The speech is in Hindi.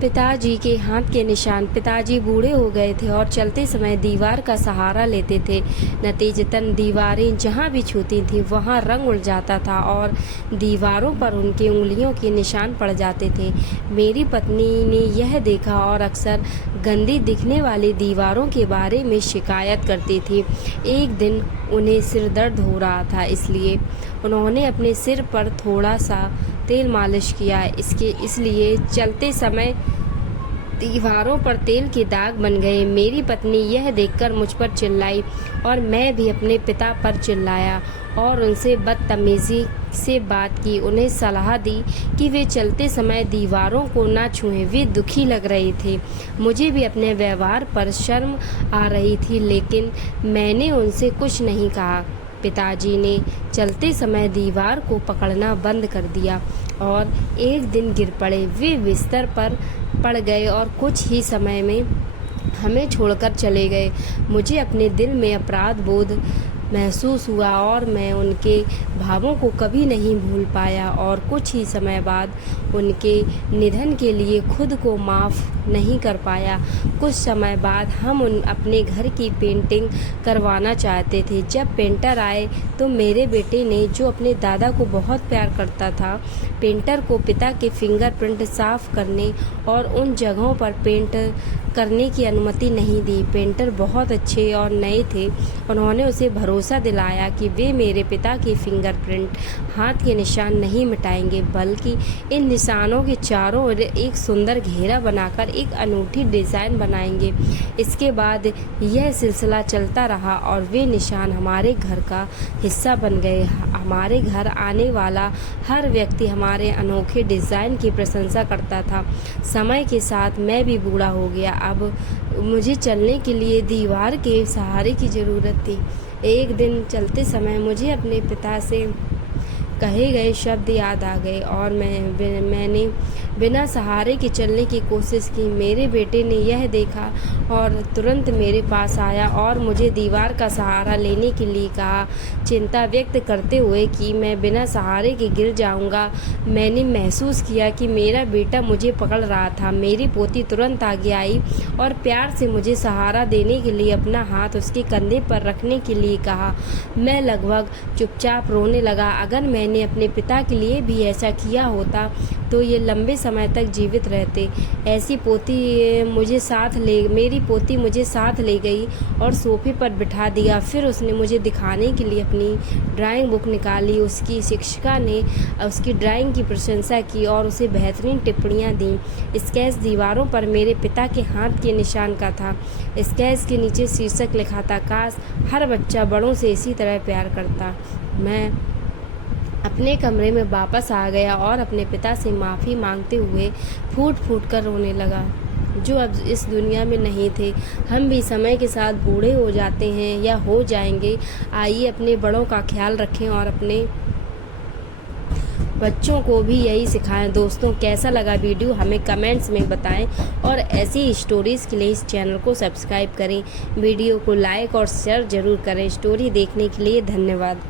पिताजी के हाथ के निशान। पिताजी बूढ़े हो गए थे और चलते समय दीवार का सहारा लेते थे। नतीजतन दीवारें जहाँ भी छूती थीं वहाँ रंग उड़ जाता था और दीवारों पर उनकी उंगलियों के निशान पड़ जाते थे। मेरी पत्नी ने यह देखा और अक्सर गंदी दिखने वाली दीवारों के बारे में शिकायत करती थी। एक दिन उन्हें सिर दर्द हो रहा था, इसलिए उन्होंने अपने सिर पर थोड़ा सा तेल मालिश किया। इसलिए चलते समय दीवारों पर तेल के दाग बन गए। मेरी पत्नी यह देखकर मुझ पर चिल्लाई और मैं भी अपने पिता पर चिल्लाया और उनसे बदतमीजी से बात की। उन्हें सलाह दी कि वे चलते समय दीवारों को ना छुएं। वे दुखी लग रहे थे। मुझे भी अपने व्यवहार पर शर्म आ रही थी, लेकिन मैंने उनसे कुछ नहीं कहा। पिताजी ने चलते समय दीवार को पकड़ना बंद कर दिया और एक दिन गिर पड़े। वे बिस्तर पर पड़ गए और कुछ ही समय में हमें छोड़कर चले गए। मुझे अपने दिल में अपराध बोध महसूस हुआ और मैं उनके भावों को कभी नहीं भूल पाया और कुछ ही समय बाद उनके निधन के लिए खुद को माफ़ नहीं कर पाया। कुछ समय बाद हम अपने घर की पेंटिंग करवाना चाहते थे। जब पेंटर आए तो मेरे बेटे ने, जो अपने दादा को बहुत प्यार करता था, पेंटर को पिता के फिंगरप्रिंट साफ करने और उन जगहों पर पेंट करने की अनुमति नहीं दी। पेंटर बहुत अच्छे और नए थे। उन्होंने उसे भरोसा दिलाया कि वे मेरे पिता के फिंगरप्रिंट, हाथ के निशान नहीं मिटाएंगे, बल्कि इन निशानों के चारों ओर एक सुंदर घेरा बनाकर एक अनूठी डिज़ाइन बनाएंगे। इसके बाद यह सिलसिला चलता रहा और वे निशान हमारे घर का हिस्सा बन गए। हमारे घर आने वाला हर व्यक्ति हमारे अनोखे डिज़ाइन की प्रशंसा करता था। समय के साथ मैं भी बूढ़ा हो गया। अब मुझे चलने के लिए दीवार के सहारे की ज़रूरत थी। एक दिन चलते समय मुझे अपने पिता से कहे गए शब्द याद आ गए और मैंने बिना सहारे के चलने की कोशिश की। मेरे बेटे ने यह देखा और तुरंत मेरे पास आया और मुझे दीवार का सहारा लेने के लिए कहा, चिंता व्यक्त करते हुए कि मैं बिना सहारे के गिर जाऊंगा। मैंने महसूस किया कि मेरा बेटा मुझे पकड़ रहा था। मेरी पोती तुरंत आगे आई और प्यार से मुझे सहारा देने के लिए अपना हाथ उसके कंधे पर रखने के लिए कहा। मैं लगभग चुपचाप रोने लगा। अगर मैंने अपने पिता के लिए भी ऐसा किया होता तो ये लंबे समय तक जीवित रहते। मेरी पोती मुझे साथ ले गई और सोफे पर बिठा दिया। फिर उसने मुझे दिखाने के लिए अपनी ड्राइंग बुक निकाली। उसकी शिक्षिका ने उसकी ड्राइंग की प्रशंसा की और उसे बेहतरीन टिप्पणियां दी। स्केच दीवारों पर मेरे पिता के हाथ के निशान का था। स्केच के नीचे शीर्षक लिखा था, काश हर बच्चा बड़ों से इसी तरह प्यार करता। मैं अपने कमरे में वापस आ गया और अपने पिता से माफ़ी मांगते हुए फूट फूट कर रोने लगा, जो अब इस दुनिया में नहीं थे। हम भी समय के साथ बूढ़े हो जाते हैं या हो जाएंगे। आइए अपने बड़ों का ख्याल रखें और अपने बच्चों को भी यही सिखाएं। दोस्तों, कैसा लगा वीडियो हमें कमेंट्स में बताएं और ऐसी स्टोरीज़ के लिए इस चैनल को सब्सक्राइब करें। वीडियो को लाइक और शेयर ज़रूर करें। स्टोरी देखने के लिए धन्यवाद।